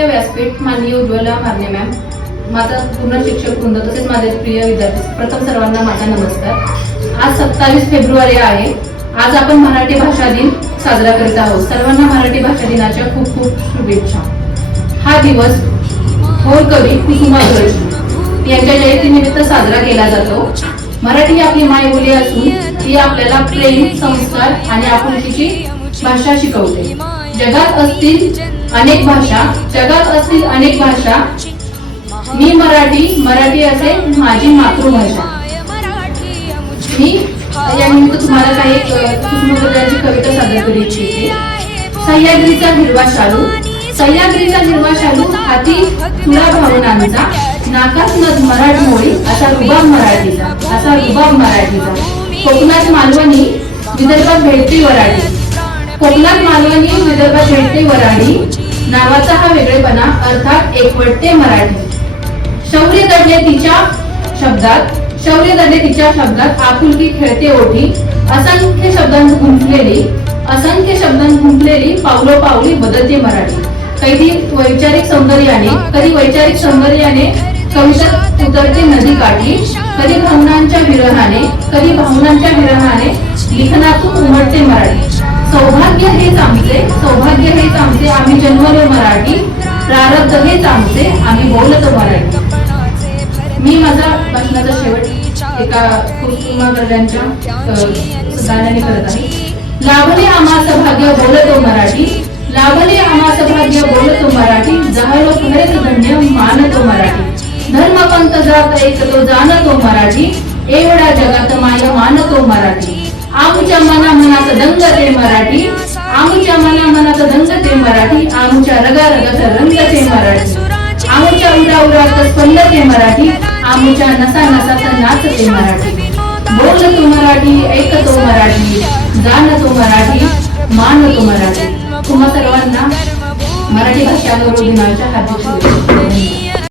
माननीय व्यासपीठ, माननीय उज्ज्वला मारणे मॅम, माझा पूर्ण शिक्षक वृंद तसेच माझे प्रिय विद्यार्थी, प्रथम सर्वांना माझा नमस्कार। आज 27 फेब्रुवारी आहे। आज आपण मराठी भाषा दिन साजरा करीत आहोत। सर्वांना मराठी भाषा दिनाच्या खूप खूप शुभेच्छा। हा दिवस थोर कवी कुसुमाग्रज यांच्या जयंतीनिमित्त साजरा केला जातो। मराठी ही आपली मायबोली असून ती आपल्याला प्रेम, संस्कार आणि आपुलकीची भाषा शिकवते। जगात असतील अनेक भाषा, मी मराठी असे माझी मातृभाषा। मी यानिमित्त तुम्हाला काही कुसुमाग्रजांची कविता सादर करू इच्छिते। सह्याद्रीचा हिरवा शालू, हाती तुला भावनांचा, नाकात नथ मराठमोळी, असा रुबाब मराठीचा। कोकणात मालवणी, विदर्भात भेटते वराडी, नावाचा हा वेगळेपणा अर्थात एकवटते मराठी। शौर्य दडले तिच्या शब्दात, आपुलकी खेळते ओठी, असंख्य शब्दांत गुंफलेली पावलोपावली बदलते मराठी। कधी वैचारिक सौंदर्याने कविता उतरते नदी काठी, कधी भावनांच्या विरहाने लिखाणातून उमटते मराठी। सौभाग्य हेच आमचे आम्ही जन्मलो मराठी, प्रारब्ध हेच आमचे आम्ही बोलतो मराठी। मी माझा भाषणाचा शेवट एका कुसुमाग्रजांच्या गाण्याने करत आहे। लाभले आम्हास भाग्य बोलतो मराठी, जाहलो खरेच धन्य मानतो मराठी। धर्म पंथ जात एक तो जाणतो मराठी, एवढ्या जगात माया मानतो मराठी। आमच्या मनात दंगते मराठी, आमच्या रगारगात रंगते मराठी। आमच्या उराउरात स्पंदते मराठी, आमच्या नसानसात नाचते मराठी। बोलतो मराठी, ऐकतो मराठी, जाणतो मराठी, मानतो मराठी। तुम्हा सर्वांना मराठी भाषा गौरव दिनाच्या हार्दिक शुभेच्छा।